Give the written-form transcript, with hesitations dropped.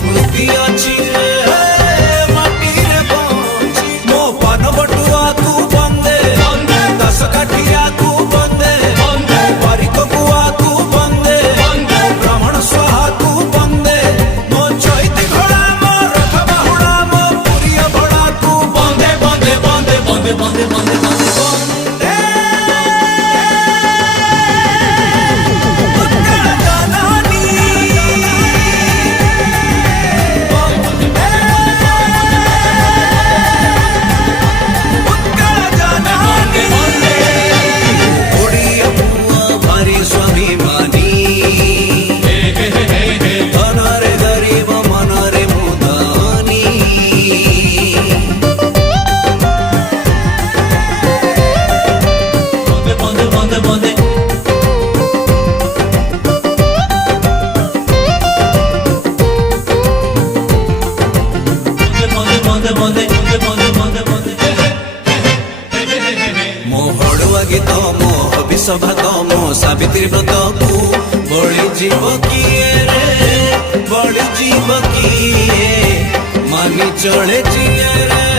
संस्कृति अच्छी माटी रे बंची मो पान बटुआ तू बंदे दस काठिया तू बंदे बारिक गुआ तू बंदे ब्राह्मण स्वाहा तू बंदे मो चैती घोड़ा मो रथ बाहुड़ा मो पुरिया बड़ा तू बंदे बंदे बंदे बंदे बंदे बंदे बंदे गीत मो हबिषभाग मो सावित्री व्रत को बड़ी जीव किए रे बड़ी जीव किए मानी चले जिए रे।